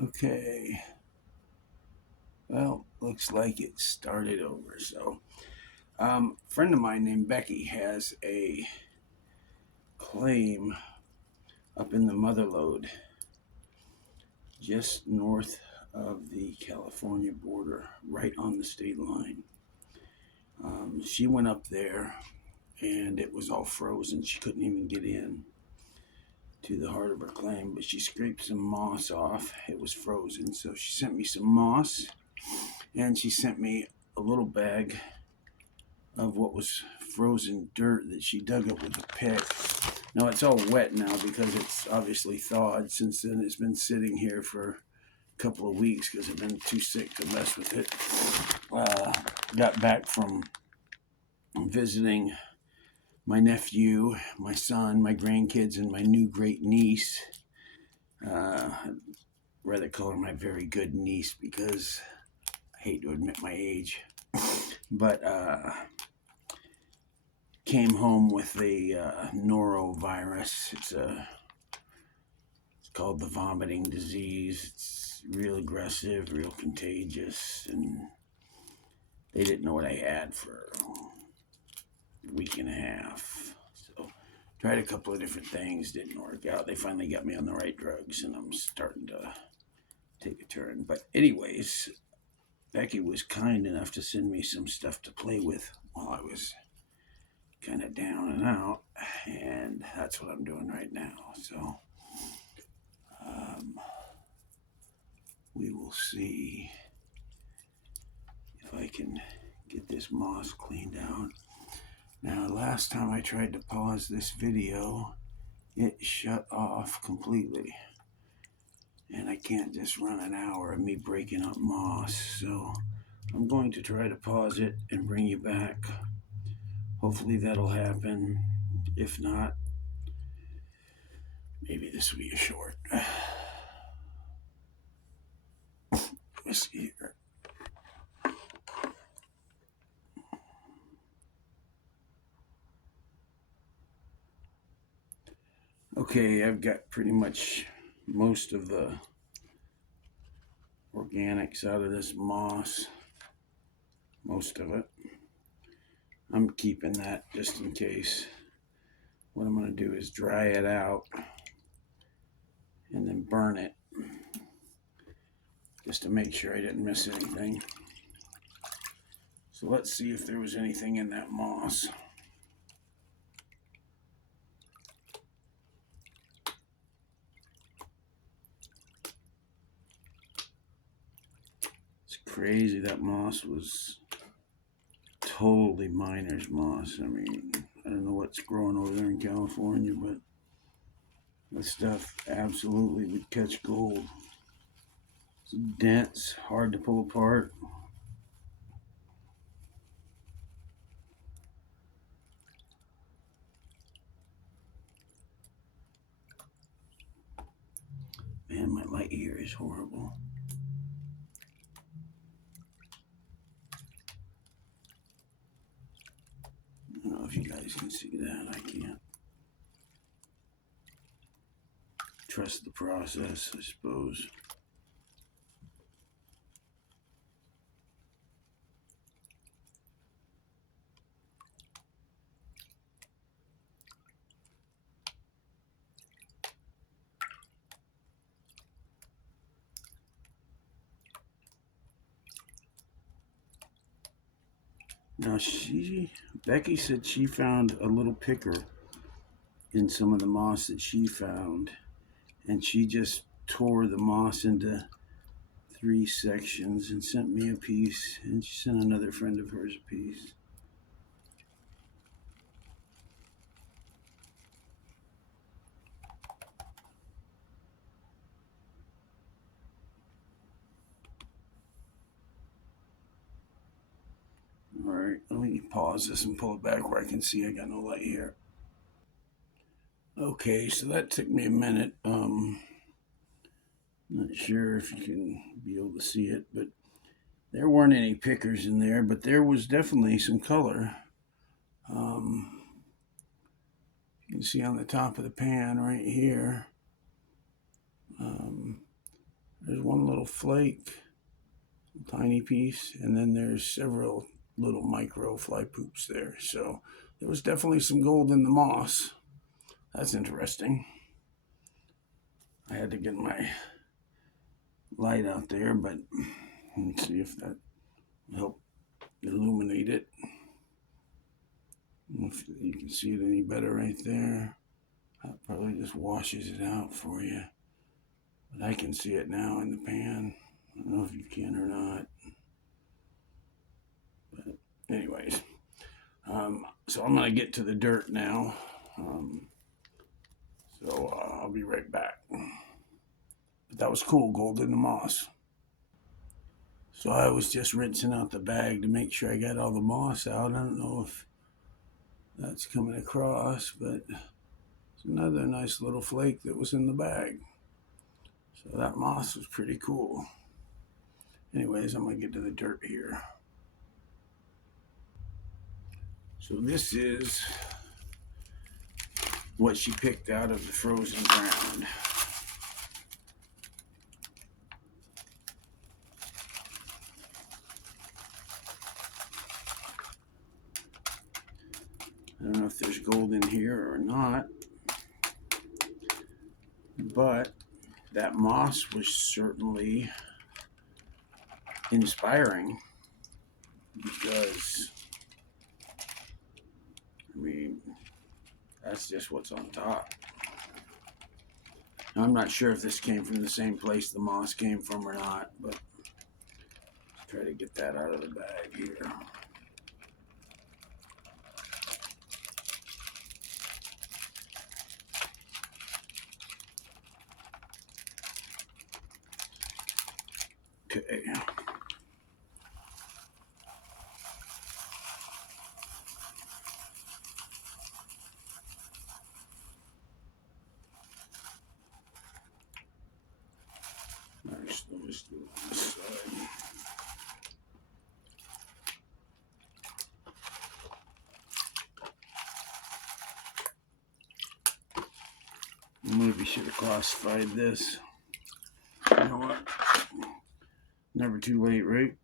Okay. Well, looks like it started over. A friend of mine named Becky has a claim up in the Motherlode, just north of the California border, right on the state line. She went up there and it was all frozen. She couldn't even get in to the heart of her claim, but she scraped some moss off. It was frozen, so she sent me some moss and she sent me a little bag of what was frozen dirt that she dug up with a pick. Now it's all wet now because it's obviously thawed. Since then, it's been sitting here for a couple of weeks because I've been too sick to mess with it. Got back from visiting my nephew, my son, my grandkids, and my new great niece. I'd rather call her my very good niece because I hate to admit my age. But came home with a norovirus. It's called the vomiting disease. It's real aggressive, real contagious, and they didn't know what I had for a week and a half. So tried a couple of different things, didn't work out. They finally got me on the right drugs, and I'm starting to take a turn. But anyways, Becky was kind enough to send me some stuff to play with while I was kind of down and out, and that's what I'm doing right now. So um, we will see if I can get this moss cleaned out. Now, last time I tried to pause this video, it shut off completely. And I can't just run an hour of me breaking up moss. So I'm going to try to pause it and bring you back. Hopefully that'll happen. If not, maybe this will be a short. Let's see here. Okay, I've got pretty much most of the organics out of this moss. Most of it. I'm keeping that just in case. What I'm going to do is dry it out and then burn it just to make sure I didn't miss anything. So let's see if there was anything in that moss. It's crazy that moss was totally miner's moss. I mean, I don't know what's growing over there in California, but that stuff absolutely would catch gold. It's dense, hard to pull apart. Man, my light here is horrible. I don't know if you guys can see that. I can't. Trust the process, I suppose. Now Becky said she found a little picker in some of the moss that she found, and she just tore the moss into 3 sections and sent me a piece, and she sent another friend of hers a piece. All right, let me pause this and pull it back where I can see I got no light here. Okay, so that took me a minute. Not sure if you can be able to see it, but there weren't any pickers in there, but there was definitely some color. Um, you can see on the top of the pan right here, There's one little flake, tiny piece, and then there's several little micro fly poops there. So there was definitely some gold in the moss. That's interesting. I had to get my light out there, but let me see if that will help illuminate it. If you can see it any better right there. That probably just washes it out for you. But I can see it now in the pan. I don't know if you can or not. But anyways, so I'm going to get to the dirt now. I'll be right back. But that was cool, gold in the moss. So I was just rinsing out the bag to make sure I got all the moss out. I don't know if that's coming across, but it's another nice little flake that was in the bag. So that moss was pretty cool. Anyways, I'm going to get to the dirt here. So this is what she picked out of the frozen ground. I don't know if there's gold in here or not, but that moss was certainly inspiring because, I mean, that's just what's on top. Now, I'm not sure if this came from the same place the moss came from or not, but let's try to get that out of the bag here. Okay. Nice. Let me just do it on this side. Maybe should have classified this. You know what? Never too late, right?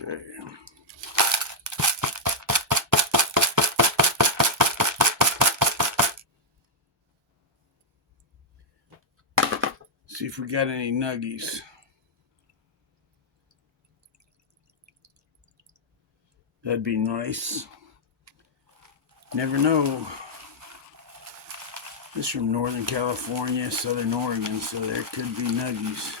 Okay. See if we got any nuggies. That'd be nice. Never know. This is from Northern California, Southern Oregon, so there could be nuggies.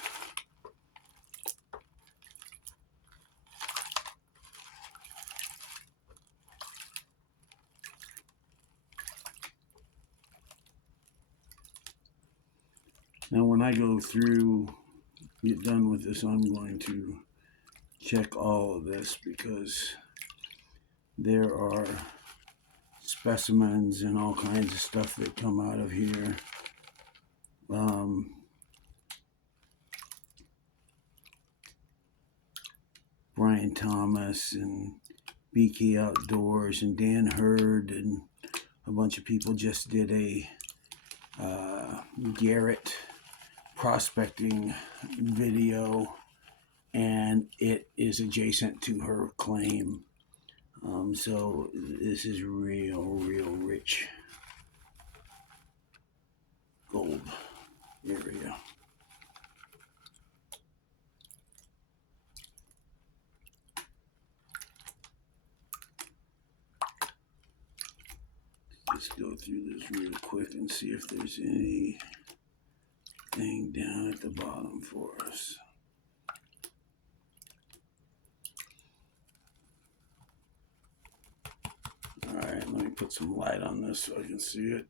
Now when I go through, get done with this, I'm going to check all of this because there are specimens and all kinds of stuff that come out of here. Brian Thomas and BK Outdoors and Dan Hurd and a bunch of people just did a Garrett prospecting video, and it is adjacent to her claim. So this is real rich gold area. Let's go through this real quick and see if there's anything down at the bottom for us. All right, let me put some light on this so I can see it.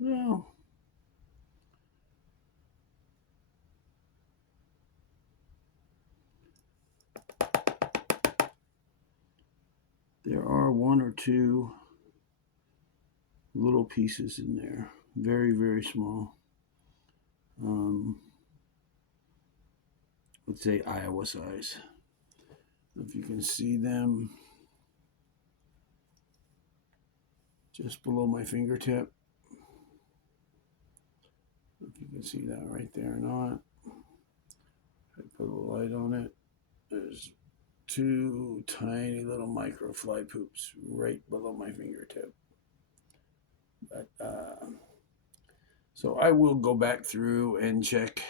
Well, there are one or two little pieces in there, very, very small. Let's say Iowa size. If you can see them just below my fingertip. If you can see that right there or not. I put a light on it. There's two tiny little micro fly poops right below my fingertip. But so I will go back through and check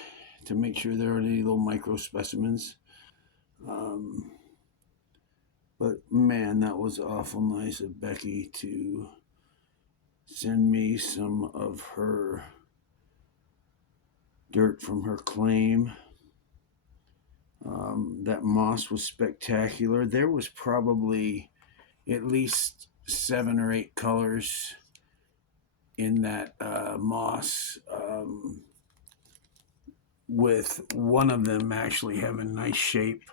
to make sure there are any little micro specimens. But man, that was awful nice of Becky to send me some of her dirt from her claim. That moss was spectacular. There was probably at least 7 or 8 colors in that moss, with one of them actually having nice shape.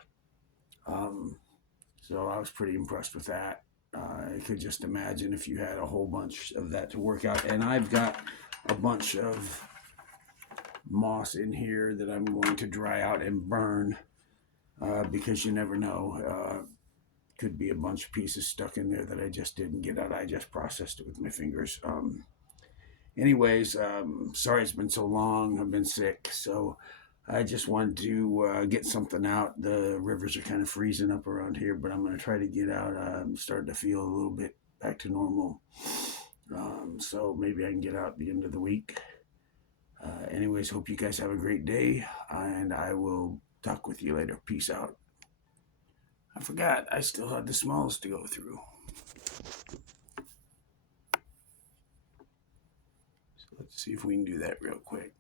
So I was pretty impressed with that. I could just imagine if you had a whole bunch of that to work out. And I've got a bunch of moss in here that I'm going to dry out and burn, because you never know. Could be a bunch of pieces stuck in there that I just didn't get out. I just processed it with my fingers. Anyways, sorry it's been so long. I've been sick, so I just wanted to get something out. The rivers are kind of freezing up around here, but I'm going to try to get out. I'm starting to feel a little bit back to normal, so maybe I can get out at the end of the week. Anyways, hope you guys have a great day, and I will talk with you later. Peace out. I forgot, I still had the smalls to go through. So let's see if we can do that real quick.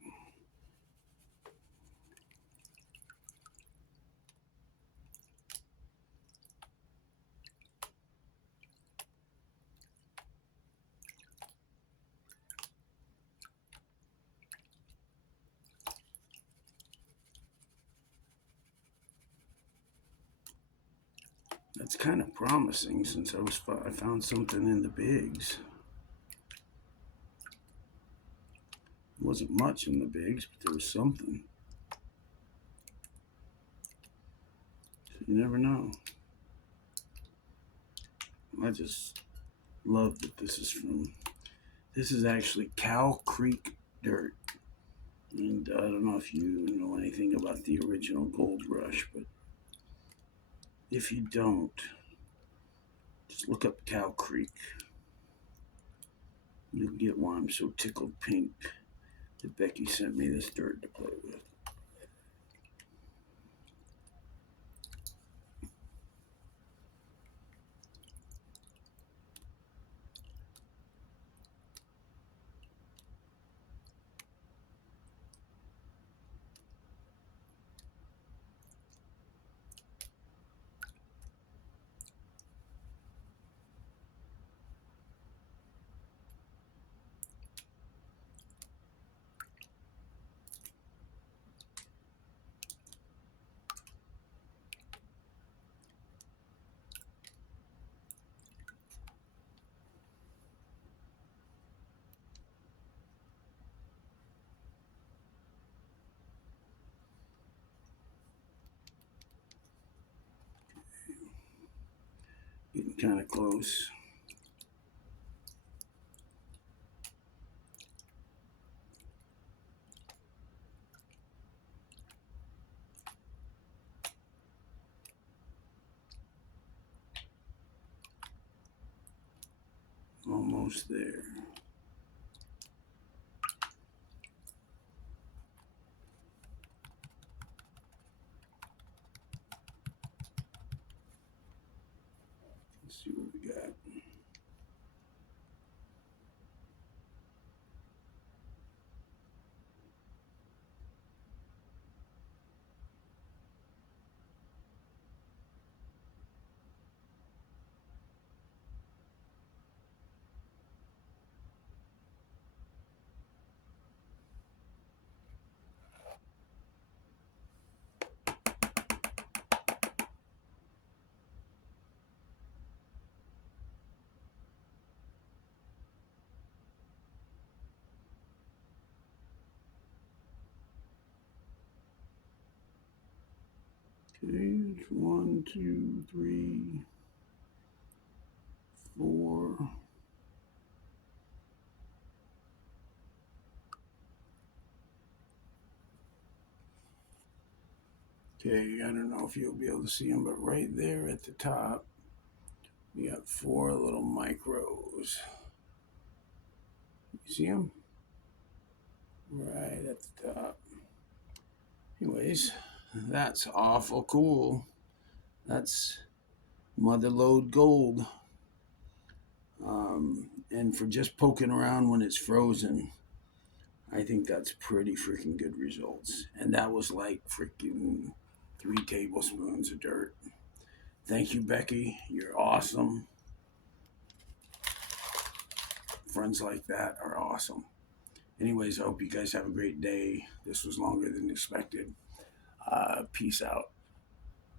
That's kind of promising since I found something in the bigs. It wasn't much in the bigs, but there was something. So you never know. I just love that this is actually Cow Creek dirt. And I don't know if you know anything about the original Gold Rush, but if you don't, just look up Cow Creek. You'll get why I'm so tickled pink that Becky sent me this dirt to play with. Getting kind of close. almost there. Let's see what we got. Okay, it's 1, 2, 3, 4. Okay, I don't know if you'll be able to see them, but right there at the top, we got 4 little micros. You see them? Right at the top. Anyways, that's awful cool. That's mother lode gold. And for just poking around when it's frozen, I think that's pretty freaking good results. And that was like freaking 3 tablespoons of dirt. Thank you, Becky. You're awesome. Friends like that are awesome. Anyways, I hope you guys have a great day. This was longer than expected. Peace out.